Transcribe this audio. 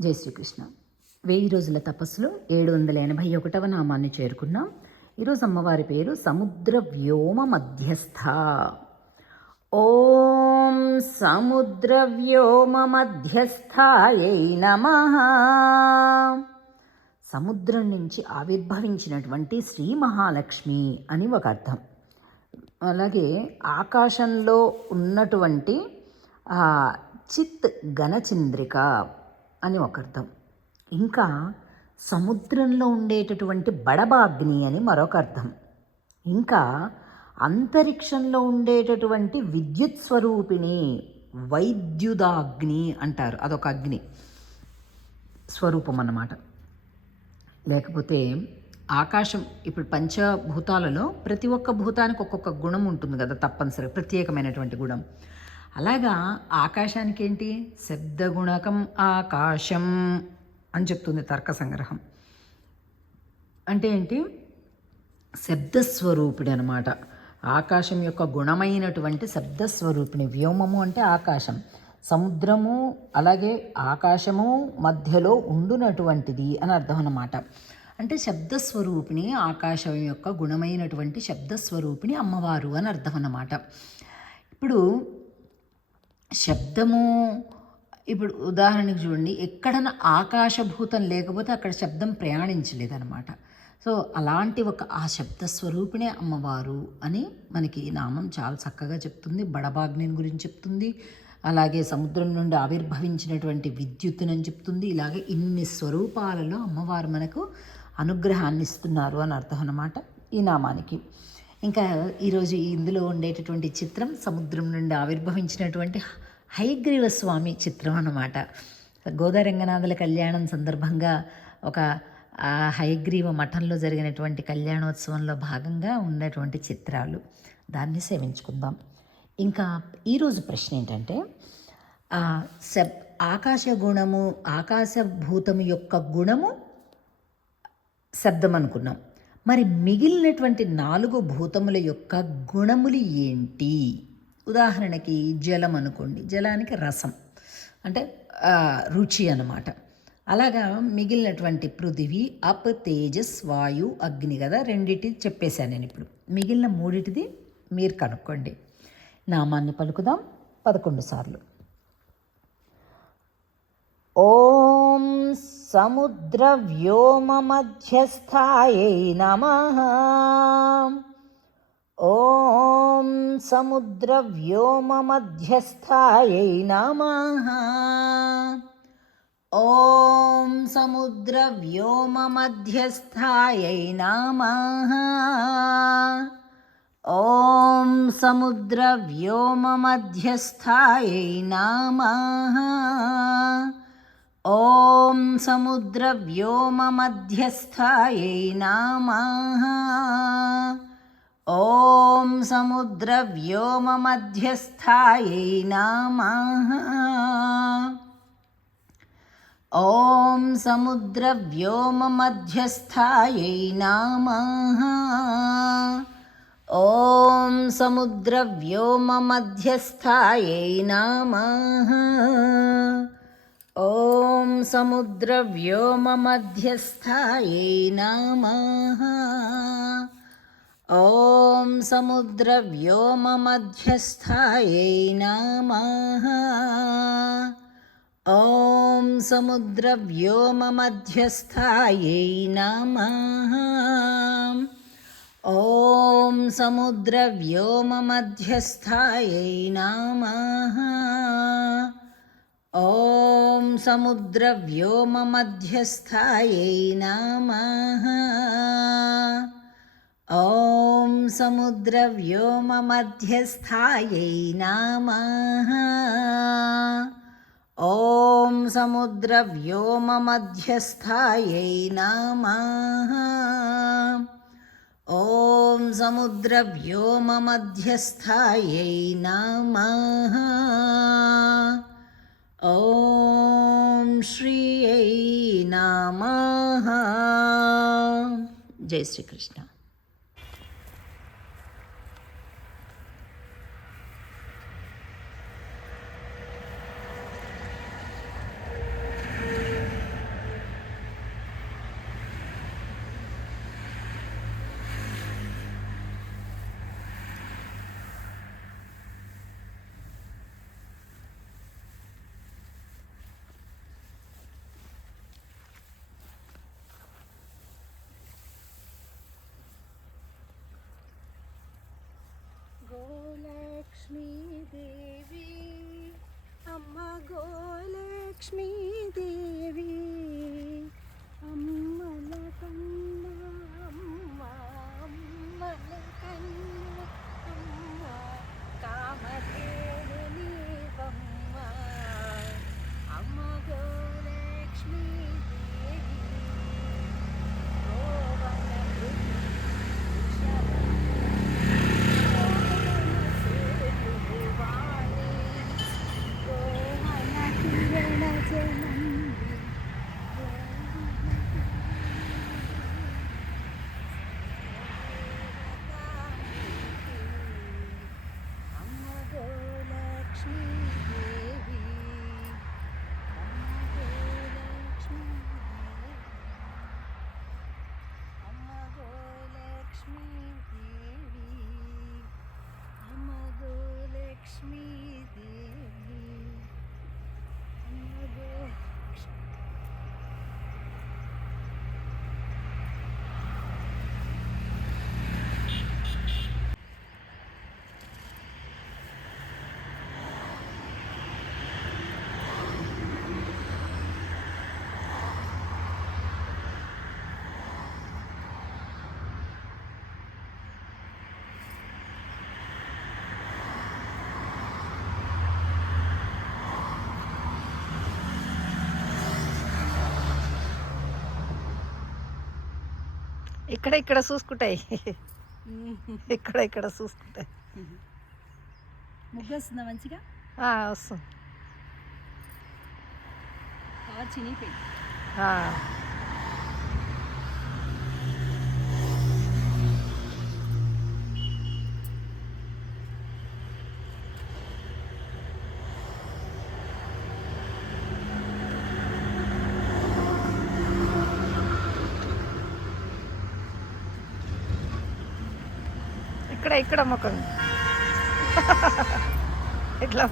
జై శ్రీకృష్ణ వెయ్యి రోజుల తపస్సులో ఏడు వందల ఎనభై ఒకటవ నామాన్ని చేరుకున్నాం. ఈరోజు అమ్మవారి పేరు సముద్ర వ్యోమ మధ్యస్థ. ఓం సముద్ర వ్యోమ మధ్యస్థాయై నమ. సముద్రం నుంచి ఆవిర్భవించినటువంటి శ్రీ మహాలక్ష్మి అని ఒక అర్థం. అలాగే ఆకాశంలో ఉన్నటువంటి చిత్ గణచంద్రిక అని ఒక అర్థం ఇంకా సముద్రంలో ఉండేటటువంటి బడబాగ్ని అని మరొక అర్థం. ఇంకా అంతరిక్షంలో ఉండేటటువంటి విద్యుత్ స్వరూపిణి వైద్యుదాగ్ని అంటారు. అదొక అగ్ని స్వరూపం అన్నమాట లేకపోతే ఆకాశం ఇప్పుడు పంచభూతాలలో ప్రతి ఒక్క భూతానికి ఒక్కొక్క గుణం ఉంటుంది కదా తప్పనిసరి ప్రత్యేకమైనటువంటి గుణం. అలాగా ఆకాశానికి ఏంటి శబ్దగుణకం ఆకాశం అని చెప్తుంది తర్క సంగ్రహం. అంటే ఏంటి? శబ్దస్వరూపిడి అనమాట ఆకాశం యొక్క గుణమైనటువంటి శబ్దస్వరూపిణి. వ్యోమము అంటే ఆకాశం. సముద్రము అలాగే ఆకాశము మధ్యలో ఉండునటువంటిది అని అర్థం అన్నమాట అంటే శబ్దస్వరూపిణి ఆకాశం యొక్క గుణమైనటువంటి శబ్దస్వరూపిణి అమ్మవారు అని అర్థం అన్నమాట ఇప్పుడు శబ్దము ఇప్పుడు ఉదాహరణకు చూడండి ఎక్కడన్నా ఆకాశభూతం లేకపోతే అక్కడ శబ్దం ప్రయాణించలేదన్నమాట. సో అలాంటి ఒక ఆ శబ్ద స్వరూపిణే అమ్మవారు అని మనకి ఈ నామం చాలా చక్కగా చెప్తుంది. బడబాగ్ని గురించి చెప్తుంది. అలాగే సముద్రం నుండి ఆవిర్భవించినటువంటి విద్యుత్తునని చెప్తుంది. ఇలాగే ఇన్ని స్వరూపాలలో అమ్మవారు మనకు అనుగ్రహాన్ని ఇస్తున్నారు అని అర్థం అన్నమాట ఈ నామానికి. ఇంకా ఈరోజు ఇందులో ఉండేటటువంటి చిత్రం సముద్రం నుండి ఆవిర్భవించినటువంటి హైగ్రీవ స్వామి చిత్రం అన్నమాట. గోదారంగనాథుల కళ్యాణం సందర్భంగా ఒక ఆ హైగ్రీవ మఠంలో జరిగినటువంటి కళ్యాణోత్సవంలో భాగంగా ఉన్నటువంటి చిత్రాలు. దాన్ని సేవించుకుందాం. ఇంకా ఈరోజు ప్రశ్న ఏంటంటే శబ్ ఆకాశ గుణము ఆకాశభూతము యొక్క గుణము శబ్దం అనుకున్నాం మరి మిగిలినటువంటి నాలుగు భూతముల యొక్క గుణములు ఏంటి? ఉదాహరణకి జలం అనుకోండి జలానికి రసం అంటే రుచి అన్నమాట. అలాగా మిగిలినటువంటి పృథివీ అప్ తేజస్ వాయు అగ్ని కదా రెండిటి చెప్పేశాను నేను ఇప్పుడు. మిగిలిన మూడిటిది మీరు కనుక్కోండి. నామాన్ని పలుకుదాం పదకొండు సార్లు. ఓం సముద్ర వ్యోమ మధ్యస్థాయై నమ. ॐ समुद्रव्योममध्यस्थायै नमः ॐ समुद्रव्योममध्यस्थायै नमः ॐ समुद्रव्योममध्यस्थायै नमः ॐ समुद्रव्योममध्यस्थायै नमः ॐ समुद्रव्योममध्यस्थायै नमः ॐ समुद्रव्योममध्यस्थायै नमः ॐ समुद्रव्योममध्यस्थायै नमः ॐ समुद्रव्योममध्यस्थायै नमः ॐ समुद्रव्योममध्यस्थायै नमः ॐ समुद्रव्योममध्यस्थायै नमः ॐ समुद्रव्योममध्यस्थायै नमः ॐ समुद्रव्योममध्यस्थायै नमः ॐ समुद्रव्योममध्यस्थायै नमः ॐ समुद्रव्योममध्यस्थायै नमः ॐ समुद्रव्योममध्यस्थायै नमः ॐ श्रियै नमः जय श्रीकृष्ण me. ఇక్కడ ఇక్కడ చూసుకుంటాయి. ఇక్కడ ఇక్కడ చూసుకుంటాయి. ముగ్గు వస్తుందా. మంచిగా వస్తుంది కవర్ ఇక్కడ ఇక్కడ ఎట్లా ఇట్లా